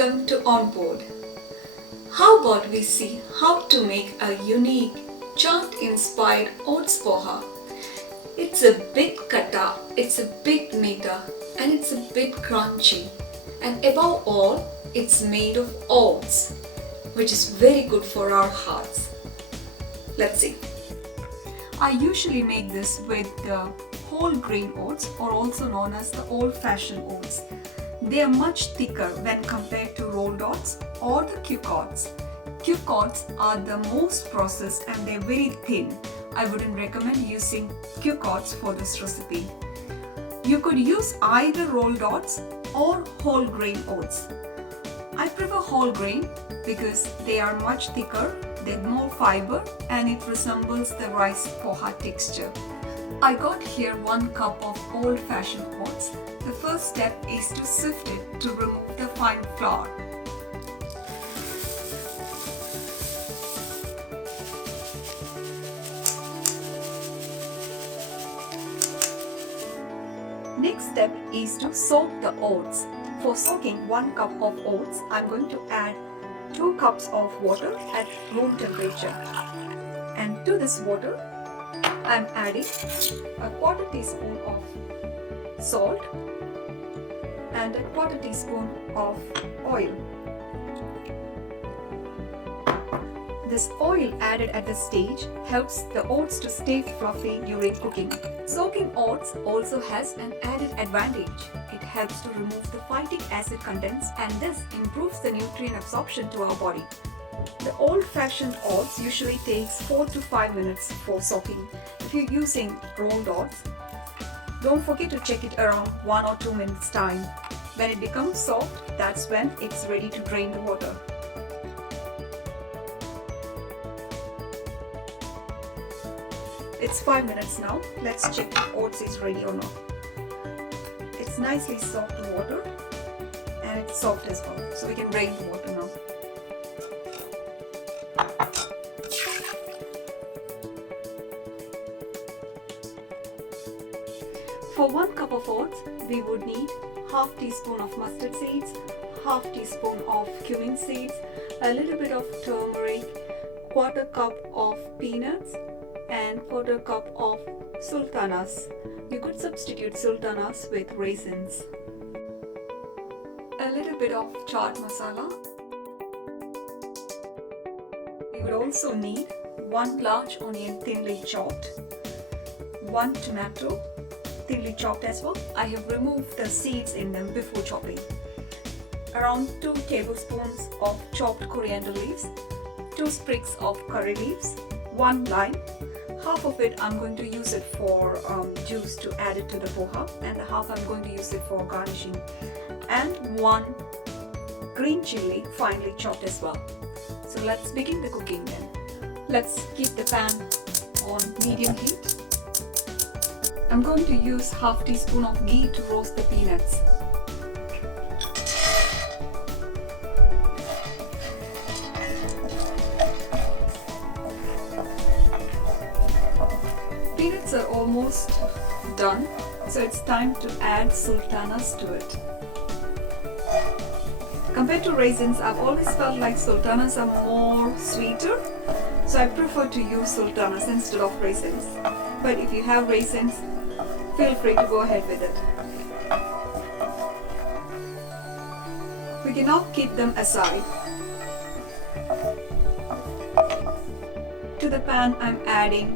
Welcome to Onboard. How about we see how to make a unique Chaat-inspired oats poha? It's a bit khatta, it's a bit meetha, and it's a bit crunchy. And above all, it's made of oats, which is very good for our hearts. Let's see. I usually make this with the whole grain oats, or also known as the old-fashioned oats. They are much thicker when compared to rolled oats or the quick oats. Quick oats are the most processed and they're very thin. I wouldn't recommend using quick oats for this recipe. You could use either rolled oats or whole grain oats. I prefer whole grain because they are much thicker, they're more fiber, and it resembles the rice poha texture. I got here 1 cup of old-fashioned oats. The first step is to sift it to remove the fine flour. Next step is to soak the oats. For soaking 1 cup of oats, I'm going to add 2 cups of water at room temperature. And to this water, I'm adding a 1/4 teaspoon of salt and a 1/4 teaspoon of oil. This oil added at this stage helps the oats to stay fluffy during cooking. Soaking oats also has an added advantage. It helps to remove the phytic acid contents, and this improves the nutrient absorption to our body. The old-fashioned oats usually takes 4 to 5 minutes for soaking. If you're using rolled oats, don't forget to check it around 1 or 2 minutes time. When it becomes soft, that's when it's ready to drain the water. It's 5 minutes now. Let's check if oats is ready or not. It's nicely soaked in water and it's soft as well. So we can drain the water now. For 1 cup of oats, we would need 1/2 teaspoon of mustard seeds, 1/2 teaspoon of cumin seeds, a little bit of turmeric, 1/4 cup of peanuts, and 1/4 cup of sultanas. You could substitute sultanas with raisins. A little bit of chaat masala. We would also need 1 large onion thinly chopped, 1 tomato thinly chopped as well. I have removed the seeds in them before chopping. Around 2 tablespoons of chopped coriander leaves, 2 sprigs of curry leaves, 1 lime. Half of it I'm going to use it for juice to add it to the poha, and the half I'm going to use it for garnishing. And 1 green chili finely chopped as well. So let's begin the cooking then. Let's keep the pan on medium heat. I'm going to use 1/2 teaspoon of ghee to roast the peanuts. Peanuts are almost done, so it's time to add sultanas to it. Compared to raisins, I've always felt like sultanas are more sweeter, so I prefer to use sultanas instead of raisins. But if you have raisins, feel free to go ahead with it. We can now keep them aside. To the pan, I'm adding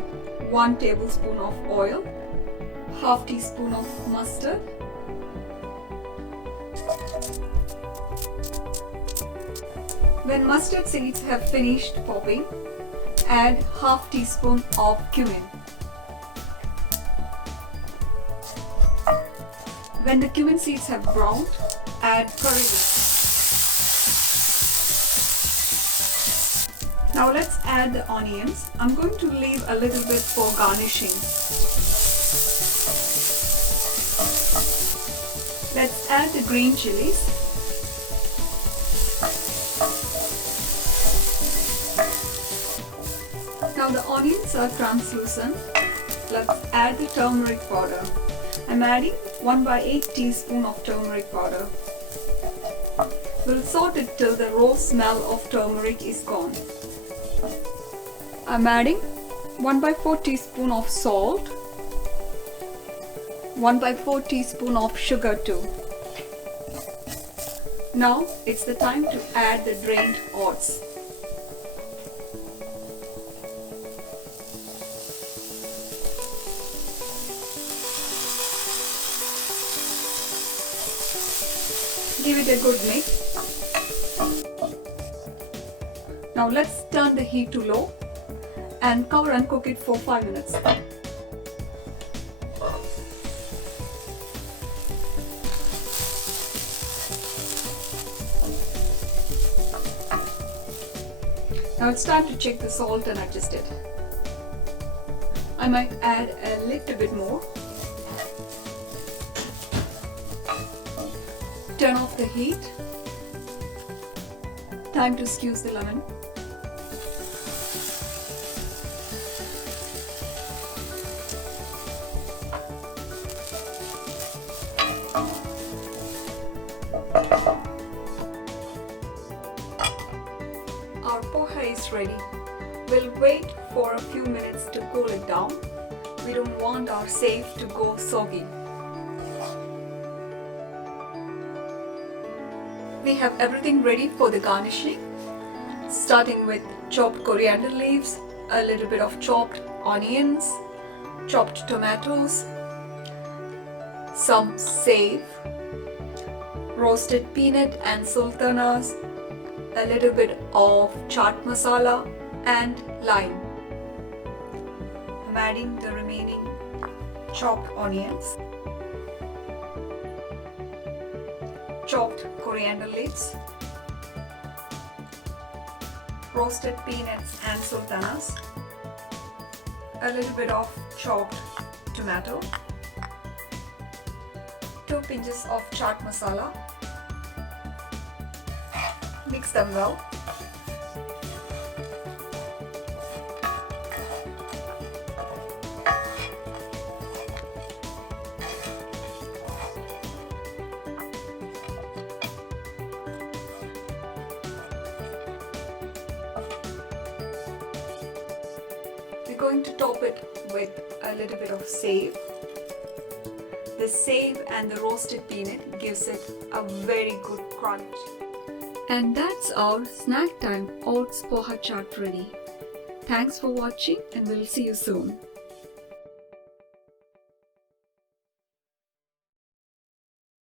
1 tablespoon of oil, 1/2 teaspoon of mustard, when mustard seeds have finished popping, add 1/2 teaspoon of cumin. When the cumin seeds have browned, add curry leaves. Now let's add the onions. I'm going to leave a little bit for garnishing. Let's add the green chilies. Now the onions are translucent. Let's add the turmeric powder. I'm adding 1/8 teaspoon of turmeric powder. We'll saute it till the raw smell of turmeric is gone. I'm adding 1/4 teaspoon of salt, 1/4 teaspoon of sugar too. Now it's the time to add the drained oats. Give it a good mix. Now let's turn the heat to low and cover and cook it for 5 minutes. Now it's time to check the salt and adjust it. I might add a little bit more. Turn off the heat. Time to squeeze the lemon. Our poha is ready. We'll wait for a few minutes to cool it down. We don't want our save to go soggy. We have everything ready for the garnishing, starting with chopped coriander leaves, a little bit of chopped onions, chopped tomatoes, some save, roasted peanut and sultanas, a little bit of chaat masala and lime. I'm adding the remaining chopped onions, chopped coriander leaves, roasted peanuts and sultanas, a little bit of chopped tomato, 2 pinches of chaat masala. Mix them well. We're going to top it with a little bit of save. The save and the roasted peanut gives it a very good crunch. And that's our snack time oats poha chaat ready. Thanks for watching and we'll see you soon.